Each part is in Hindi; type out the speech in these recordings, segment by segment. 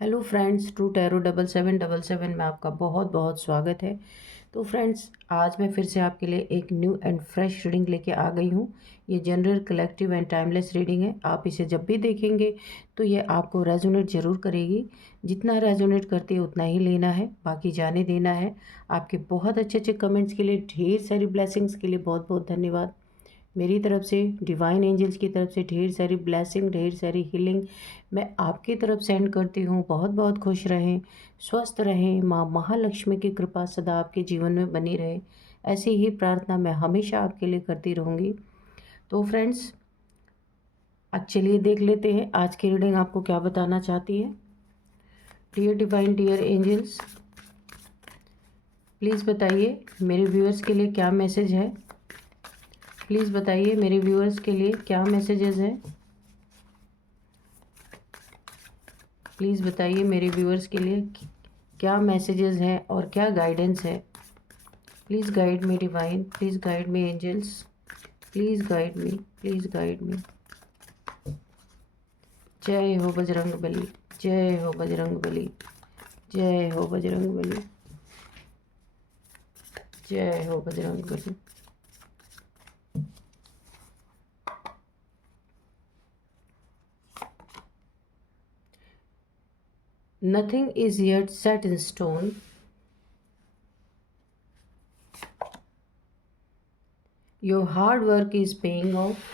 हेलो फ्रेंड्स, ट्रू टैरो 7777 में आपका बहुत बहुत स्वागत है। तो फ्रेंड्स, आज मैं फिर से आपके लिए एक न्यू एंड फ्रेश रीडिंग लेके आ गई हूँ। ये general, collective and timeless reading है। आप इसे जब भी देखेंगे तो ये आपको रेजोनेट ज़रूर करेगी। जितना रेजोनेट करती है उतना ही लेना है, बाकी जाने देना है। आपके बहुत अच्छे अच्छे कमेंट्स के लिए, ढेर सारी ब्लेसिंग्स के लिए बहुत बहुत धन्यवाद। मेरी तरफ से, डिवाइन एंजल्स की तरफ से ढेर सारी ब्लेसिंग, ढेर सारी हीलिंग मैं आपकी तरफ सेंड करती हूँ। बहुत बहुत खुश रहें, स्वस्थ रहें, माँ महालक्ष्मी की कृपा सदा आपके जीवन में बनी रहे। ऐसी ही प्रार्थना मैं हमेशा आपके लिए करती रहूँगी। तो फ्रेंड्स, आज चलिए देख लेते हैं आज की रीडिंग आपको क्या बताना चाहती है। Dear divine, dear angels, please बताइए मेरे व्यूअर्स के लिए क्या मैसेज है। प्लीज़ बताइए मेरे व्यूअर्स के लिए क्या मैसेजेस हैं। प्लीज़ बताइए मेरे व्यूअर्स के लिए क्या मैसेजेस हैं और क्या गाइडेंस है। Please guide me divine, please guide me angels, please guide me, please guide me. जय हो बजरंग बली, जय हो बजरंग बली, जय हो बजरंग बली, जय हो Bajrang Bali. Nothing is yet set in stone. Your hard work is paying off.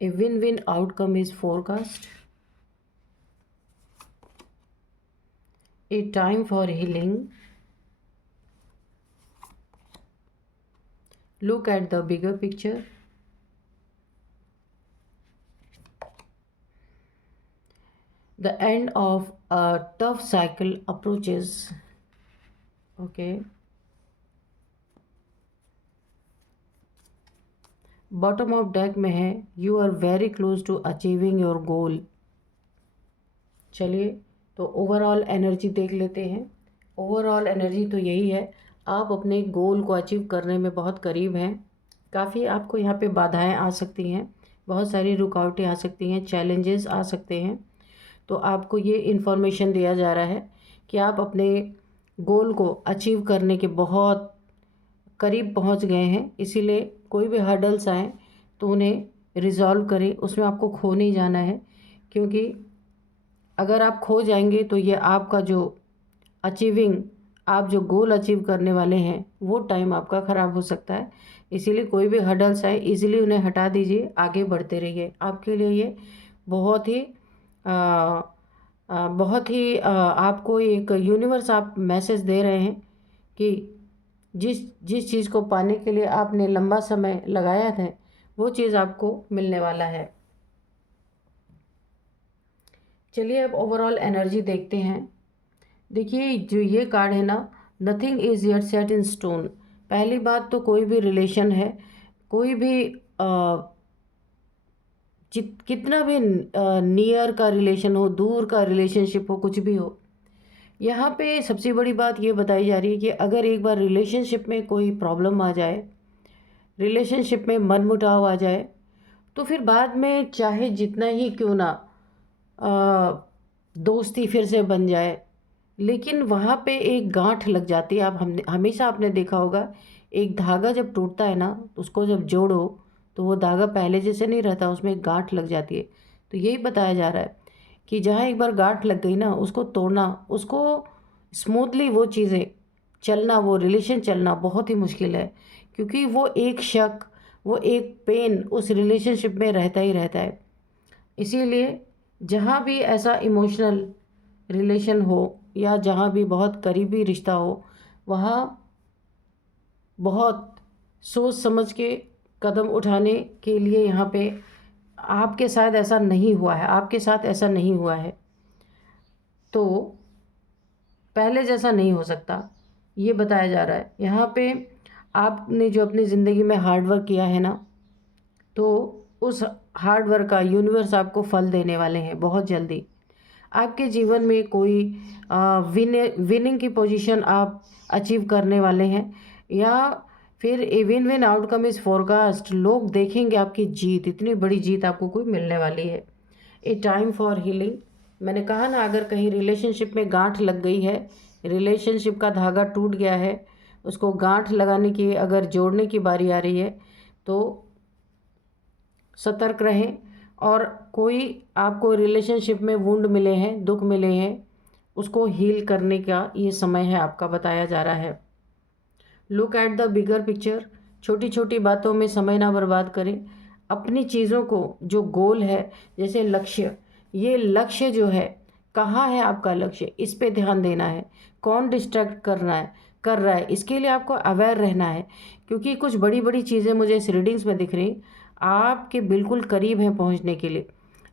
A win-win outcome is forecast. A time for healing. Look at the bigger picture. The end of a tough cycle approaches. Okay. Bottom of deck में है, you are very close to achieving your goal. चलिए तो ओवरऑल एनर्जी देख लेते हैं। ओवरऑल एनर्जी तो यही है, आप अपने गोल को अचीव करने में बहुत करीब हैं। काफ़ी आपको यहाँ पे बाधाएं आ सकती हैं, बहुत सारी रुकावटें आ सकती हैं, चैलेंजेस आ सकते हैं। तो आपको ये इन्फॉर्मेशन दिया जा रहा है कि आप अपने गोल को अचीव करने के बहुत करीब पहुंच गए हैं। इसीलिए कोई भी हर्डल्स आए तो उन्हें रिज़ॉल्व करें, उसमें आपको खो नहीं जाना है। क्योंकि अगर आप खो जाएंगे तो ये आपका जो अचीविंग, आप जो गोल अचीव करने वाले हैं वो टाइम आपका ख़राब हो सकता है। इसीलिए कोई भी हर्डल्स आए इजीली उन्हें हटा दीजिए, आगे बढ़ते रहिए। आपके लिए ये बहुत ही आपको एक यूनिवर्स आप मैसेज दे रहे हैं कि जिस जिस चीज़ को पाने के लिए आपने लंबा समय लगाया था वो चीज़ आपको मिलने वाला है। चलिए अब ओवरऑल एनर्जी देखते हैं। देखिए जो ये कार्ड है ना, nothing is yet set in stone. पहली बात तो कोई भी रिलेशन है, कोई भी कितना भी नियर का रिलेशन हो, दूर का रिलेशनशिप हो, कुछ भी हो, यहाँ पे सबसे बड़ी बात ये बताई जा रही है कि अगर एक बार रिलेशनशिप में कोई प्रॉब्लम आ जाए, रिलेशनशिप में मनमुटाव आ जाए, तो फिर बाद में चाहे जितना ही क्यों ना दोस्ती फिर से बन जाए, लेकिन वहाँ पे एक गांठ लग जाती है। आप हमेशा आपने देखा होगा, एक धागा जब टूटता है ना, उसको जब जोड़ो तो वो धागा पहले जैसे नहीं रहता, उसमें एक गांठ लग जाती है। तो यही बताया जा रहा है कि जहाँ एक बार गांठ लग गई ना, उसको तोड़ना, उसको स्मूथली वो चीज़ें चलना, वो रिलेशन चलना बहुत ही मुश्किल है। क्योंकि वो एक शक, वो एक पेन उस रिलेशनशिप में रहता ही रहता है। इसीलिए जहाँ भी ऐसा इमोशनल रिलेशन हो या जहाँ भी बहुत करीबी रिश्ता हो, वहाँ बहुत सोच समझ के कदम उठाने के लिए, यहाँ पे आपके साथ ऐसा नहीं हुआ है, आपके साथ ऐसा नहीं हुआ है तो पहले जैसा नहीं हो सकता, ये बताया जा रहा है यहाँ पे। आपने जो अपनी ज़िंदगी में हार्ड वर्क किया है ना, तो उस हार्ड वर्क का यूनिवर्स आपको फल देने वाले हैं बहुत जल्दी। आपके जीवन में कोई विनिंग की पोजीशन आप अचीव करने वाले हैं, या फिर even when outcome is forecast, लोग देखेंगे आपकी जीत, इतनी बड़ी जीत आपको कोई मिलने वाली है। ए टाइम फॉर हीलिंग, मैंने कहा ना, अगर कहीं रिलेशनशिप में गांठ लग गई है, रिलेशनशिप का धागा टूट गया है, उसको गांठ लगाने की, अगर जोड़ने की बारी आ रही है तो सतर्क रहें। और कोई आपको रिलेशनशिप में वुंड मिले हैं, दुख मिले हैं, उसको हील करने का ये समय है आपका, बताया जा रहा है। Look at the bigger picture, छोटी छोटी बातों में समय ना बर्बाद करें। अपनी चीज़ों को, जो गोल है, जैसे लक्ष्य, ये लक्ष्य जो है, कहाँ है आपका लक्ष्य, इस पे ध्यान देना है। कौन डिस्ट्रैक्ट कर रहा है, इसके लिए आपको अवेयर रहना है। क्योंकि कुछ बड़ी बड़ी चीज़ें मुझे इस रीडिंग्स में दिख रही, आपके बिल्कुल करीब हैं पहुंचने के लिए।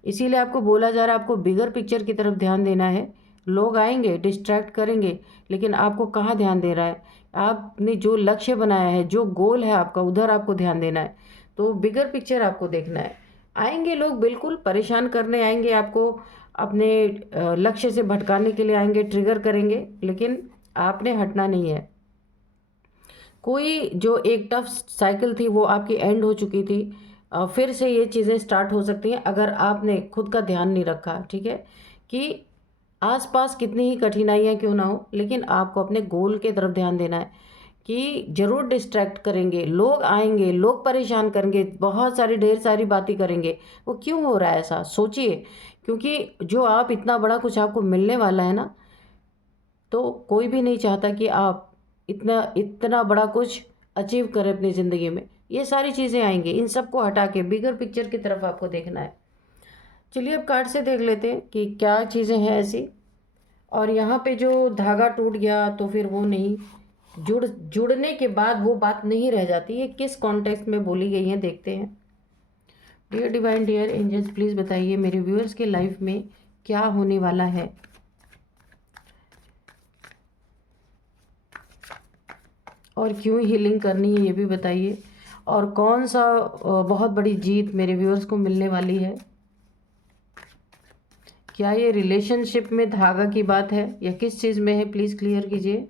इसीलिए आपको बोला जा रहा है, आपको बिगर पिक्चर की तरफ ध्यान देना है। लोग आएंगे, डिस्ट्रैक्ट करेंगे, लेकिन आपको कहाँ ध्यान दे रहा है, आपने जो लक्ष्य बनाया है, जो गोल है आपका, उधर आपको ध्यान देना है। तो बिगर पिक्चर आपको देखना है। आएंगे लोग, बिल्कुल परेशान करने आएंगे आपको, अपने लक्ष्य से भटकाने के लिए आएंगे, ट्रिगर करेंगे, लेकिन आपने हटना नहीं है। कोई जो एक टफ साइकिल थी वो आपकी एंड हो चुकी थी, फिर से ये चीज़ें स्टार्ट हो सकती हैं अगर आपने खुद का ध्यान नहीं रखा। ठीक है, कि आसपास कितनी ही कठिनाइयाँ क्यों ना हो, लेकिन आपको अपने गोल के तरफ ध्यान देना है। कि ज़रूर डिस्ट्रैक्ट करेंगे, लोग आएंगे, लोग परेशान करेंगे, बहुत सारी ढेर सारी बातें करेंगे। वो क्यों हो रहा है ऐसा, सोचिए। क्योंकि जो आप, इतना बड़ा कुछ आपको मिलने वाला है ना, तो कोई भी नहीं चाहता कि आप इतना इतना बड़ा कुछ अचीव करें अपनी ज़िंदगी में। ये सारी चीज़ें आएंगी, इन सबको हटा के बिगर पिक्चर की तरफ आपको देखना है। चलिए अब कार्ड से देख लेते हैं कि क्या चीज़ें हैं ऐसी। और यहाँ पे जो धागा टूट गया, तो फिर वो नहीं जुड़ने के बाद वो बात नहीं रह जाती। ये किस कॉन्टेक्स्ट में बोली गई है, देखते हैं। Dear divine, dear angels, please बताइए मेरे व्यूअर्स के लाइफ में क्या होने वाला है। और क्यों हीलिंग करनी है ये भी बताइए। और कौन सा बहुत बड़ी जीत मेरे व्यूअर्स को मिलने वाली है। क्या ये रिलेशनशिप में धागा की बात है या किस चीज़ में है, प्लीज़ क्लियर कीजिए।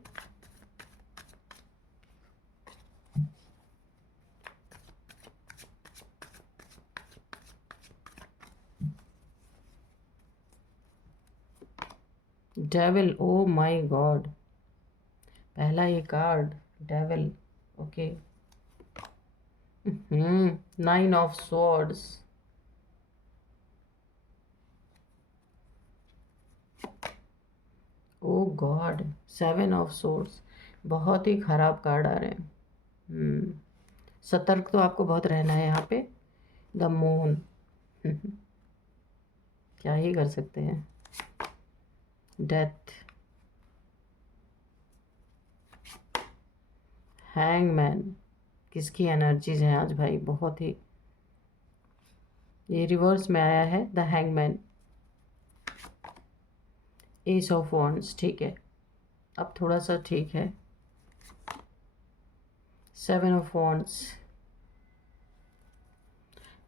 डेविल, ओ माय गॉड, पहला ये card devil. Okay, 9 of swords, oh god, 7 of swords. बहुत ही ख़राब कार्ड आ रहे हैं। सतर्क तो आपको बहुत रहना है यहाँ पे। द मून, क्या ही कर सकते हैं। डेथ, हैंगमैन, किसकी एनर्जीज हैं आज भाई, बहुत ही। ये रिवर्स में आया है, the hangman. S of wands, ठीक है, अब थोड़ा सा ठीक है। 7 ऑफ वॉन्ड्स,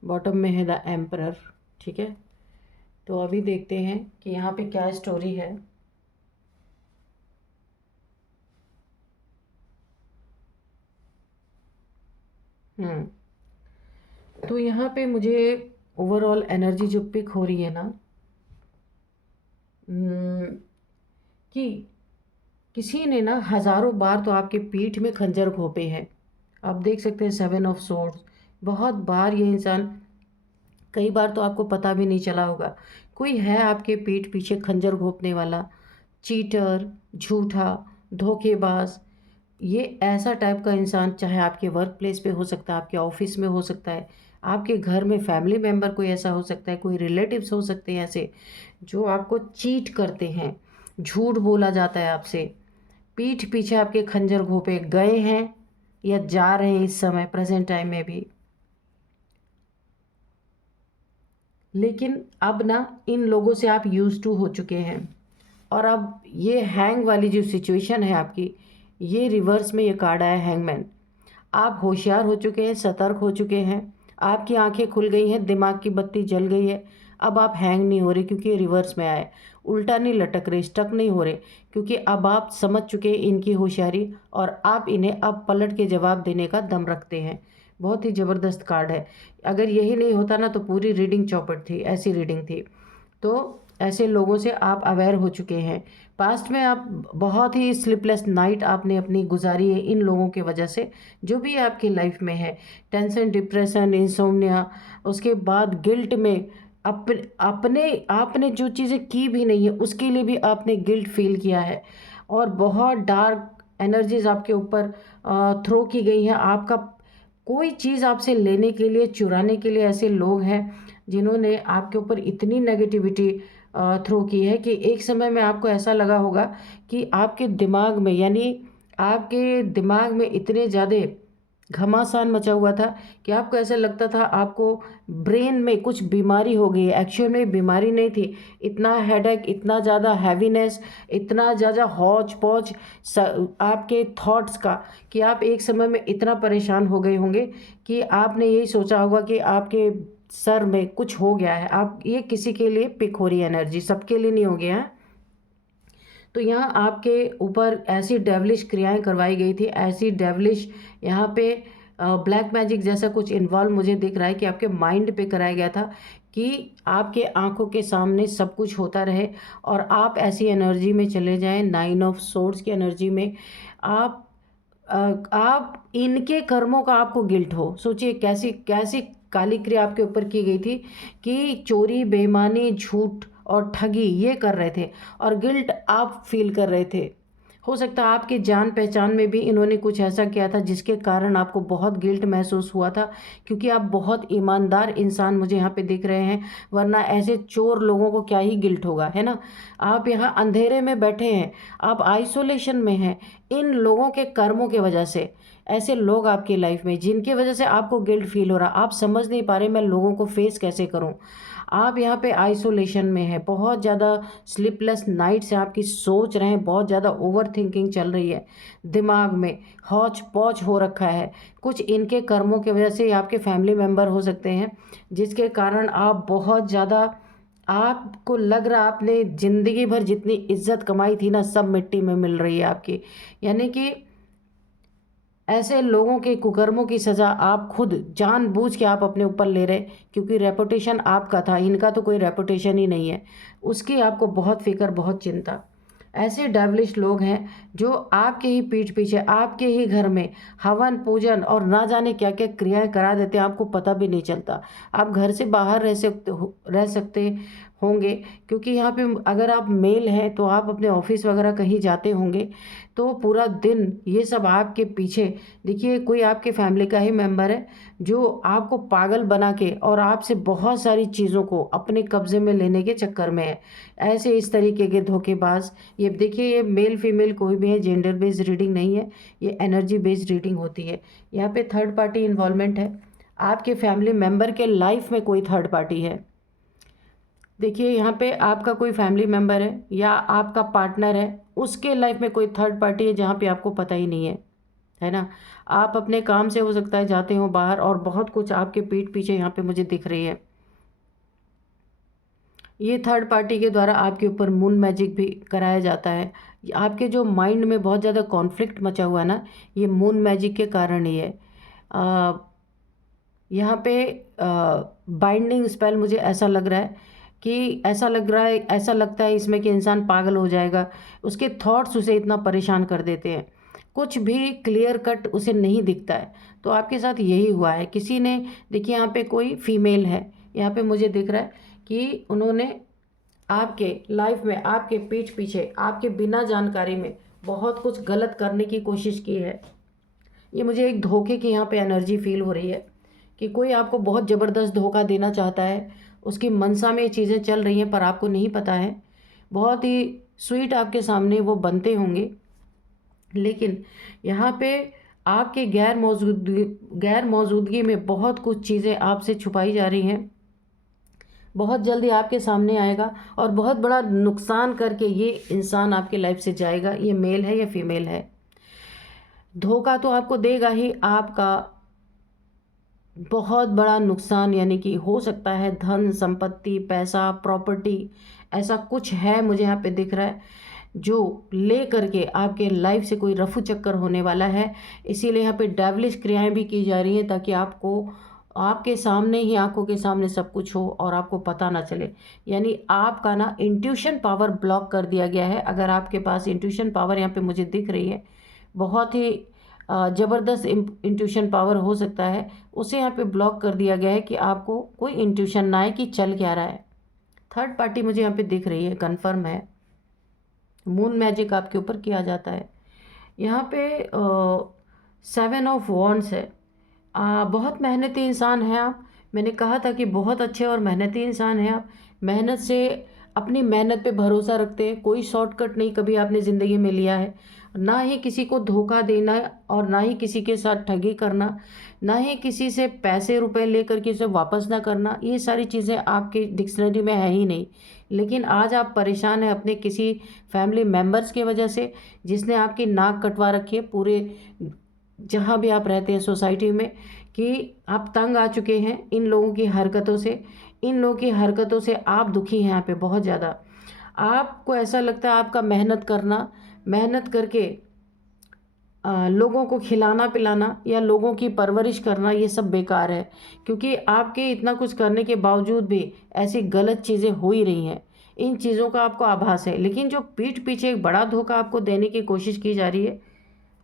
बॉटम में है द एम्परर। ठीक है, तो अभी देखते हैं कि यहाँ पे क्या स्टोरी है। तो यहाँ पे मुझे ओवरऑल एनर्जी जो पिक हो रही है ना, कि किसी ने ना हज़ारों बार तो आपके पीठ में खंजर घोंपे हैं। आप देख सकते हैं 7 ऑफ स्वॉर्ड्स, बहुत बार ये इंसान, कई बार तो आपको पता भी नहीं चला होगा, कोई है आपके पीठ पीछे खंजर घोंपने वाला, चीटर, झूठा, धोखेबाज। ये ऐसा टाइप का इंसान, चाहे आपके वर्क प्लेस पे हो सकता है, आपके ऑफिस में हो सकता है, आपके घर में फैमिली मेम्बर कोई ऐसा हो सकता है, कोई रिलेटिव्स हो सकते हैं ऐसे, जो आपको चीट करते हैं, झूठ बोला जाता है आपसे, पीठ पीछे आपके खंजर घोंपे गए हैं या जा रहे हैं इस समय प्रेजेंट टाइम में भी। लेकिन अब ना इन लोगों से आप यूज टू हो चुके हैं। और अब ये हैंग वाली जो सिचुएशन है आपकी, ये रिवर्स में ये कार्ड आया हैंगमैन। आप होशियार हो चुके हैं, सतर्क हो चुके हैं, आपकी आंखें खुल गई हैं, दिमाग की बत्ती जल गई है। अब आप हैंग नहीं हो रहे क्योंकि रिवर्स में आए, उल्टा नहीं लटक रहे, स्टक नहीं हो रहे, क्योंकि अब आप समझ चुके हैं इनकी होशियारी और आप इन्हें अब पलट के जवाब देने का दम रखते हैं। बहुत ही ज़बरदस्त कार्ड है। अगर यही नहीं होता ना तो पूरी रीडिंग चौपट थी, ऐसी रीडिंग थी। तो ऐसे लोगों से आप अवेयर हो चुके हैं। पास्ट में आप बहुत ही स्लीपलेस नाइट आपने अपनी गुजारी है इन लोगों की वजह से, जो भी आपकी लाइफ में है, टेंशन, डिप्रेशन, इंसोम्निया, उसके बाद गिल्ट में अपने आपने जो चीज़ें की भी नहीं है उसके लिए भी आपने गिल्ट फील किया है, और बहुत डार्क एनर्जीज आपके ऊपर थ्रो की गई है। आपका कोई चीज़ आपसे लेने के लिए, चुराने के लिए ऐसे लोग हैं जिन्होंने आपके ऊपर इतनी नेगेटिविटी थ्रो की है कि एक समय में आपको ऐसा लगा होगा कि आपके दिमाग में, यानी आपके दिमाग में इतने ज़्यादा घमासान मचा हुआ था कि आपको ऐसा लगता था आपको ब्रेन में कुछ बीमारी हो गई है। एक्चुअल में बीमारी नहीं थी, इतना हेडेक, इतना ज़्यादा हैवीनेस, इतना ज़्यादा हौच पौच आपके थॉट्स का, कि आप एक समय में इतना परेशान हो गए होंगे कि आपने यही सोचा होगा कि आपके सर में कुछ हो गया है। आप ये किसी के लिए पिक हो रही है एनर्जी, सबके लिए नहीं हो गया है। तो यहाँ आपके ऊपर ऐसी डेवलिश क्रियाएं करवाई गई थी, ऐसी डेवलिश यहाँ पे ब्लैक मैजिक जैसा कुछ इन्वॉल्व मुझे दिख रहा है कि आपके माइंड पे कराया गया था कि आपके आंखों के सामने सब कुछ होता रहे और आप ऐसी एनर्जी में चले जाएं, 9 ऑफ सोर्ड्स की एनर्जी में। आप आप इनके कर्मों का आपको गिल्ट हो। सोचिए कैसी कैसी काली क्रिया आपके ऊपर की गई थी कि चोरी, बेईमानी, झूठ और ठगी ये कर रहे थे और गिल्ट आप फील कर रहे थे। हो सकता है आपकी जान पहचान में भी इन्होंने कुछ ऐसा किया था जिसके कारण आपको बहुत गिल्ट महसूस हुआ था, क्योंकि आप बहुत ईमानदार इंसान मुझे यहाँ पे दिख रहे हैं, वरना ऐसे चोर लोगों को क्या ही गिल्ट होगा, है ना। आप यहाँ अंधेरे में बैठे हैं, आप आइसोलेशन में हैं इन लोगों के कर्मों के वजह से। ऐसे लोग आपकी लाइफ में जिनकी वजह से आपको गिल्ट फील हो रहा, आप समझ नहीं पा रहे मैं लोगों को फेस कैसे करूं। आप यहाँ पे आइसोलेशन में है, बहुत ज़्यादा स्लीपलेस नाइट से आपकी सोच रहे हैं, बहुत ज़्यादा ओवर थिंकिंग चल रही है, दिमाग में हौच पौच हो रखा है। कुछ इनके कर्मों की वजह से आपके फैमिली मेम्बर हो सकते हैं जिसके कारण आप बहुत ज़्यादा, आपको लग रहा आपने ज़िंदगी भर जितनी इज्जत कमाई थी ना सब मिट्टी में मिल रही है आपकी। यानी कि ऐसे लोगों के कुकर्मों की सज़ा आप खुद जानबूझ के आप अपने ऊपर ले रहे, क्योंकि रेपुटेशन आपका था, इनका तो कोई रेपुटेशन ही नहीं है, उसकी आपको बहुत फिक्र, बहुत चिंता। ऐसे डेवलिश लोग हैं जो आपके ही पीठ पीछे, आपके ही घर में हवन पूजन और ना जाने क्या क्या क्रियाएं करा देते हैं, आपको पता भी नहीं चलता। आप घर से बाहर रह सकते होंगे, क्योंकि यहाँ पे अगर आप मेल हैं तो आप अपने ऑफिस वगैरह कहीं जाते होंगे, तो पूरा दिन ये सब आपके पीछे, देखिए कोई आपके फैमिली का ही मेंबर है जो आपको पागल बना के और आपसे बहुत सारी चीज़ों को अपने कब्जे में लेने के चक्कर में है। ऐसे इस तरीके के धोखेबाज, ये देखिए, ये मेल फीमेल कोई भी है, जेंडर बेस्ड रीडिंग नहीं है, ये एनर्जी बेस्ड रीडिंग होती है। यहाँ पे थर्ड पार्टी इन्वॉल्वमेंट है, आपके फैमिली मेम्बर के लाइफ में कोई थर्ड पार्टी है। देखिए यहाँ पे आपका कोई फैमिली मेम्बर है या आपका पार्टनर है, उसके लाइफ में कोई थर्ड पार्टी है जहाँ पे आपको पता ही नहीं है ना। आप अपने काम से हो सकता है जाते हो बाहर और बहुत कुछ आपके पीठ पीछे यहाँ पे मुझे दिख रही है। ये थर्ड पार्टी के द्वारा आपके ऊपर मून मैजिक भी कराया जाता है। आपके जो माइंड में बहुत ज़्यादा कॉन्फ्लिक्ट मचा हुआ है ना, ये मून मैजिक के कारण ही है। यहाँ पे बाइंडिंग स्पेल मुझे ऐसा लग रहा है कि ऐसा लगता है इसमें कि इंसान पागल हो जाएगा, उसके थॉट्स उसे इतना परेशान कर देते हैं, कुछ भी क्लियर कट उसे नहीं दिखता है। तो आपके साथ यही हुआ है। किसी ने, देखिए यहाँ पे कोई फीमेल है, यहाँ पे मुझे दिख रहा है कि उन्होंने आपके लाइफ में, आपके पीठ पीछे, आपके बिना जानकारी में बहुत कुछ गलत करने की कोशिश की है। ये मुझे एक धोखे की यहाँ पे एनर्जी फील हो रही है कि कोई आपको बहुत ज़बरदस्त धोखा देना चाहता है, उसकी मनसा में ये चीज़ें चल रही हैं पर आपको नहीं पता है। बहुत ही स्वीट आपके सामने वो बनते होंगे, लेकिन यहाँ पे आपके गैर मौजूदगी में बहुत कुछ चीज़ें आपसे छुपाई जा रही हैं। बहुत जल्दी आपके सामने आएगा और बहुत बड़ा नुकसान करके ये इंसान आपके लाइफ से जाएगा। ये मेल है या फीमेल है, धोखा तो आपको देगा ही। आपका बहुत बड़ा नुकसान, यानी कि हो सकता है धन संपत्ति, पैसा, प्रॉपर्टी, ऐसा कुछ है मुझे यहाँ पे दिख रहा है जो ले करके आपके लाइफ से कोई रफू चक्कर होने वाला है। इसीलिए यहाँ पे डेविलिश क्रियाएं भी की जा रही हैं ताकि आपको आपके सामने ही, आंखों के सामने सब कुछ हो और आपको पता ना चले। यानी आपका ना इंट्यूशन पावर ब्लॉक कर दिया गया है। अगर आपके पास इंट्यूशन पावर यहाँ पे मुझे दिख रही है, बहुत ही ज़बरदस्त इंट्यूशन पावर हो सकता है, उसे यहाँ पे ब्लॉक कर दिया गया है कि आपको कोई इंट्यूशन ना आए कि चल क्या रहा है। थर्ड पार्टी मुझे यहाँ पे दिख रही है, कन्फर्म है। मून मैजिक आपके ऊपर किया जाता है। यहाँ पे 7 ऑफ वॉन्ड्स है। बहुत मेहनती इंसान हैं आप। मैंने कहा था कि बहुत अच्छे और मेहनती इंसान हैं आप। मेहनत से, अपनी मेहनत पे भरोसा रखते हैं। कोई शॉर्टकट नहीं कभी आपने ज़िंदगी में लिया है। ना ही किसी को धोखा देना, और ना ही किसी के साथ ठगी करना, ना ही किसी से पैसे रुपए लेकर के उसे वापस ना करना। ये सारी चीज़ें आपके डिक्शनरी में है ही नहीं। लेकिन आज आप परेशान हैं अपने किसी फैमिली मेम्बर्स की वजह से, जिसने आपकी नाक कटवा रखी है पूरे, जहाँ भी आप रहते हैं सोसाइटी में, कि आप तंग आ चुके हैं इन लोगों की हरकतों से। इन लोगों की हरकतों से आप दुखी हैं यहाँ पे बहुत ज़्यादा। आपको ऐसा लगता है आपका मेहनत करना, मेहनत करके लोगों को खिलाना पिलाना या लोगों की परवरिश करना, ये सब बेकार है। क्योंकि आपके इतना कुछ करने के बावजूद भी ऐसी गलत चीज़ें हो ही रही हैं। इन चीज़ों का आपको आभास है, लेकिन जो पीठ पीछे एक बड़ा धोखा आपको देने की कोशिश की जा रही है,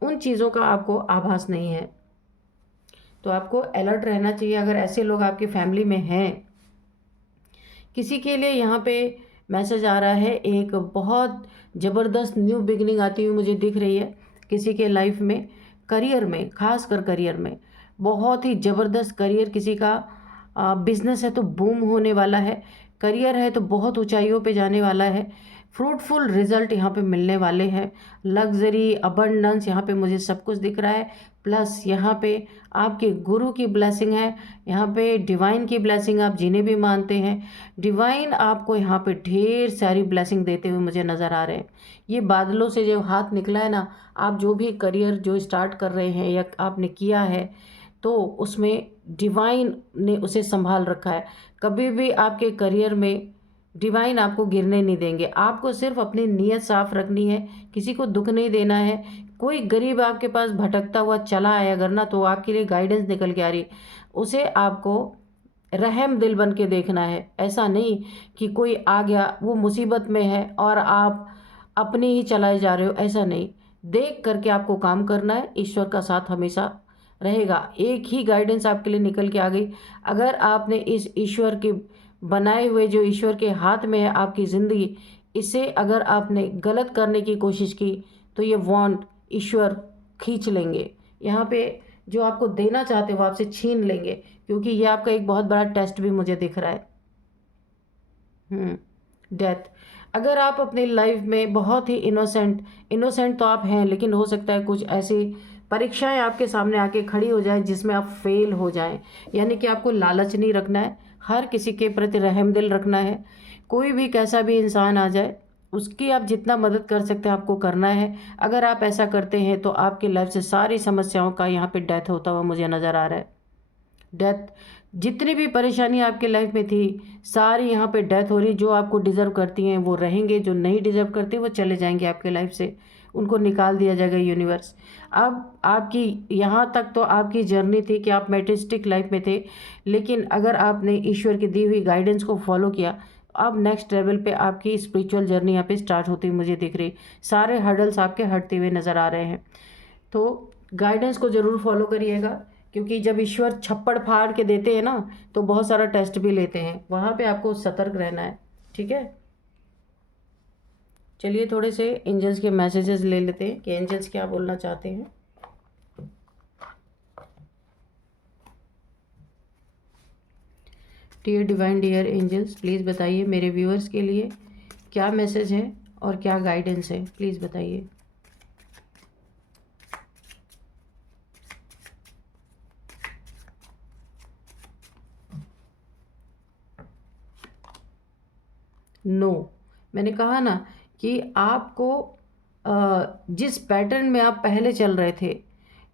उन चीज़ों का आपको आभास नहीं है। तो आपको अलर्ट रहना चाहिए अगर ऐसे लोग आपकी फैमिली में हैं। किसी के लिए यहाँ पे मैसेज आ रहा है, एक बहुत ज़बरदस्त न्यू बिगनिंग आती हुई मुझे दिख रही है किसी के लाइफ में। करियर में, खासकर करियर में बहुत ही ज़बरदस्त करियर किसी का। बिजनेस है तो बूम होने वाला है, करियर है तो बहुत ऊंचाइयों पे जाने वाला है। फ्रूटफुल रिजल्ट यहाँ पे मिलने वाले हैं। लग्जरी, अबंडेंस, यहाँ पे मुझे सब कुछ दिख रहा है। प्लस यहाँ पे आपके गुरु की ब्लेसिंग है। यहाँ पे डिवाइन की ब्लेसिंग, आप जिन्हें भी मानते हैं, डिवाइन आपको यहाँ पे ढेर सारी ब्लेसिंग देते हुए मुझे नज़र आ रहे हैं। ये बादलों से जो हाथ निकला है ना, आप जो भी करियर जो स्टार्ट कर रहे हैं या आपने किया है, तो उसमें डिवाइन ने उसे संभाल रखा है। कभी भी आपके करियर में डिवाइन आपको गिरने नहीं देंगे। आपको सिर्फ अपनी नीयत साफ रखनी है, किसी को दुख नहीं देना है। कोई गरीब आपके पास भटकता हुआ चला आया अगर ना, तो आपके लिए गाइडेंस निकल के आ रही, उसे आपको रहम दिल बन के देखना है। ऐसा नहीं कि कोई आ गया, वो मुसीबत में है और आप अपने ही चलाए जा रहे हो, ऐसा नहीं। देख करके आपको काम करना है। ईश्वर का साथ हमेशा रहेगा। एक ही गाइडेंस आपके लिए निकल के आ गई। अगर आपने इस ईश्वर के बनाए हुए, जो ईश्वर के हाथ में है आपकी ज़िंदगी, इसे अगर आपने गलत करने की कोशिश की, तो ये वांट ईश्वर खींच लेंगे। यहाँ पे जो आपको देना चाहते हो वो आपसे छीन लेंगे, क्योंकि ये आपका एक बहुत बड़ा टेस्ट भी मुझे दिख रहा है। डेथ। अगर आप अपनी लाइफ में बहुत ही इनोसेंट, इनोसेंट तो आप हैं, लेकिन हो सकता है कुछ ऐसी परीक्षाएं आपके सामने आके खड़ी हो जाए जिसमें आप फेल हो जाएं। यानी कि आपको लालच नहीं रखना है, हर किसी के प्रति रहम दिल रखना है। कोई भी कैसा भी इंसान आ जाए, उसकी आप जितना मदद कर सकते हैं आपको करना है। अगर आप ऐसा करते हैं तो आपकी लाइफ से सारी समस्याओं का यहाँ पे डेथ होता हुआ मुझे नज़र आ रहा है। डेथ, जितनी भी परेशानी आपके लाइफ में थी, सारी यहाँ पे डेथ हो रही। जो आपको डिज़र्व करती हैं वो रहेंगे, जो नहीं डिज़र्व करते वो चले जाएंगे आपके लाइफ से, उनको निकाल दिया जाएगा यूनिवर्स। अब आपकी यहाँ तक तो आपकी जर्नी थी कि आप मेटेरिस्टिक लाइफ में थे, लेकिन अगर आपने ईश्वर की दी हुई गाइडेंस को फॉलो किया, अब नेक्स्ट लेवल पे आपकी स्पिरिचुअल जर्नी यहाँ पे स्टार्ट होती हुई मुझे दिख रही। सारे हर्डल्स आपके हटते हुए नज़र आ रहे हैं। तो गाइडेंस को ज़रूर फॉलो करिएगा, क्योंकि जब ईश्वर छप्पड़ फाड़ के देते हैं ना, तो बहुत सारा टेस्ट भी लेते हैं, वहाँ पे आपको सतर्क रहना है। ठीक है, चलिए थोड़े से एंजल्स के मैसेजेस ले लेते हैं कि एंजल्स क्या बोलना चाहते हैं। Dear divine, dear angels, please बताइए मेरे व्यूअर्स के लिए क्या मैसेज है और क्या गाइडेंस है, प्लीज़ बताइए। नो, मैंने कहा ना कि आपको जिस पैटर्न में आप पहले चल रहे थे,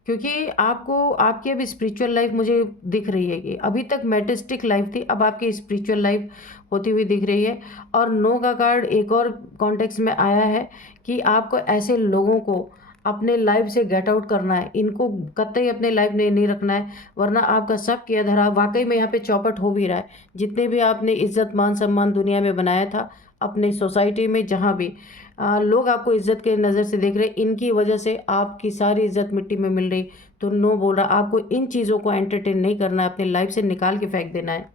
क्योंकि आपको आपकी अब स्पिरिचुअल लाइफ मुझे दिख रही है कि अभी तक मैटेरिस्टिक लाइफ थी, अब आपकी स्पिरिचुअल लाइफ होती हुई दिख रही है। और नो का कार्ड एक और कॉन्टेक्स्ट में आया है कि आपको ऐसे लोगों को अपने लाइफ से गेट आउट करना है, इनको कतई अपने लाइफ में नहीं रखना है, वरना आपका सब किया धरा वाकई में यहाँ पे चौपट हो भी रहा है। जितने भी आपने इज्जत मान सम्मान दुनिया में बनाया था, अपने सोसाइटी में जहाँ भी लोग आपको इज्जत के नज़र से देख रहे, इनकी वजह से आपकी सारी इज्जत मिट्टी में मिल रही। तो नो बोल रहा, आपको इन चीज़ों को एंटरटेन नहीं करना है, अपनी लाइफ से निकाल के फेंक देना है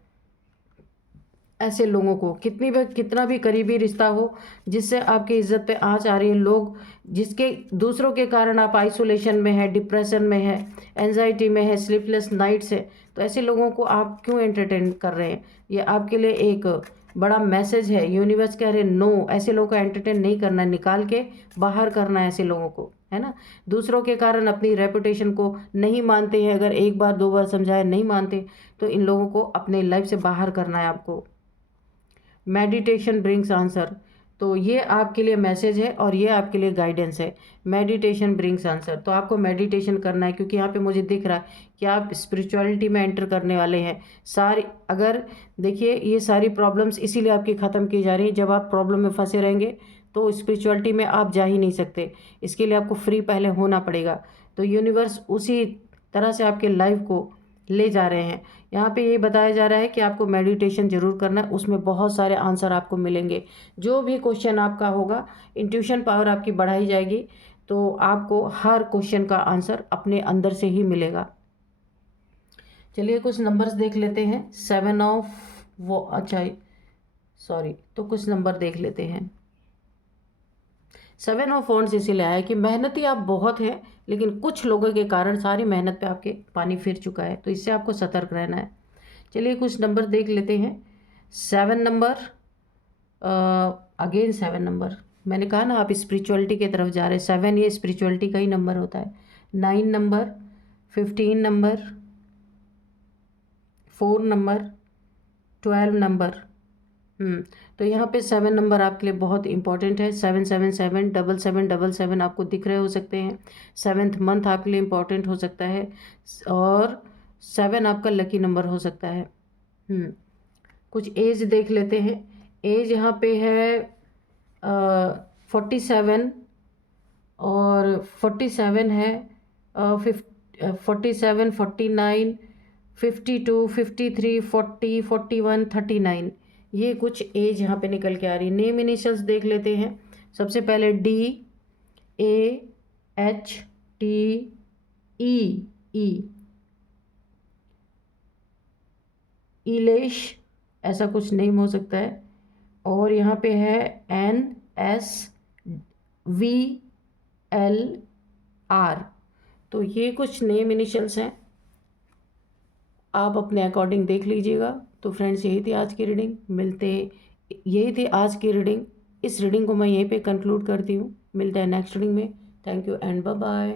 ऐसे लोगों को। कितना भी करीबी रिश्ता हो जिससे आपकी इज्जत पे आँच आ रही है, लोग जिसके दूसरों के कारण आप आइसोलेशन में है, डिप्रेशन में है, एंजाइटी में है, स्लीपलेस नाइट्स है, तो ऐसे लोगों को आप क्यों एंटरटेन कर रहे हैं? ये आपके लिए एक बड़ा मैसेज है। यूनिवर्स कह रहे नो, ऐसे लोगों को एंटरटेन नहीं करना है, निकाल के बाहर करना है ऐसे लोगों को, है ना। दूसरों के कारण अपनी रेपुटेशन को नहीं मानते हैं, अगर एक बार दो बार समझाए नहीं मानते, तो इन लोगों को अपने लाइफ से बाहर करना है आपको। मेडिटेशन ब्रिंग्स आंसर, तो ये आपके लिए मैसेज है और ये आपके लिए गाइडेंस है। मेडिटेशन ब्रिंग्स आंसर, तो आपको मेडिटेशन करना है, क्योंकि यहाँ पे मुझे दिख रहा है कि आप स्पिरिचुअलिटी में एंटर करने वाले हैं। सारी अगर देखिए ये सारी प्रॉब्लम्स इसीलिए आपकी ख़त्म की जा रही है। जब आप प्रॉब्लम में फंसे रहेंगे तो स्पिरिचुअलिटी में आप जा ही नहीं सकते, इसके लिए आपको फ्री पहले होना पड़ेगा। तो यूनिवर्स उसी तरह से आपके लाइफ को ले जा रहे हैं। यहाँ पे ये बताया जा रहा है कि आपको मेडिटेशन ज़रूर करना है, उसमें बहुत सारे आंसर आपको मिलेंगे। जो भी क्वेश्चन आपका होगा, इंट्यूशन पावर आपकी बढ़ाई जाएगी, तो आपको हर क्वेश्चन का आंसर अपने अंदर से ही मिलेगा। चलिए कुछ नंबर्स देख लेते हैं। 7 ऑफ वो अच्छा सॉरी, तो कुछ नंबर देख लेते हैं। 7 ऑफ वॉन्ड्स इसीलिए आया कि मेहनती आप बहुत हैं, लेकिन कुछ लोगों के कारण सारी मेहनत पे आपके पानी फिर चुका है, तो इससे आपको सतर्क रहना है। चलिए कुछ नंबर देख लेते हैं। 7 नंबर, अगेन 7 नंबर, मैंने कहा ना आप स्पिरिचुअलिटी की तरफ जा रहे हैं। 7 ये स्पिरिचुअलिटी का ही नंबर होता है। 9 नंबर, 15 नंबर, 4 नंबर, 12 नंबर। तो यहाँ पे 7 नंबर आपके लिए बहुत इंपॉर्टेंट है। 777 7777 आपको दिख रहे हो सकते हैं। 7th मंथ आपके लिए इम्पॉर्टेंट हो सकता है, और 7 आपका लकी नंबर हो सकता है। कुछ एज देख लेते हैं। एज यहाँ पे है 47, और 47 है 47, 49, 52, 53, 40, 41, 39, ये कुछ एज यहाँ पे निकल के आ रही है। नेम इनिशियल्स देख लेते हैं। सबसे पहले D, A, H, T, E, E, Ilesh, ऐसा कुछ नेम हो सकता है। और यहाँ पे है N, S, V, L, R, तो ये कुछ नेम इनिशियल्स हैं, आप अपने अकॉर्डिंग देख लीजिएगा। तो फ्रेंड्स यही थी आज की रीडिंग, यही थी आज की रीडिंग। इस रीडिंग को मैं यहीं पे कंक्लूड करती हूँ। मिलते हैं नेक्स्ट रीडिंग में। Thank you and bye bye.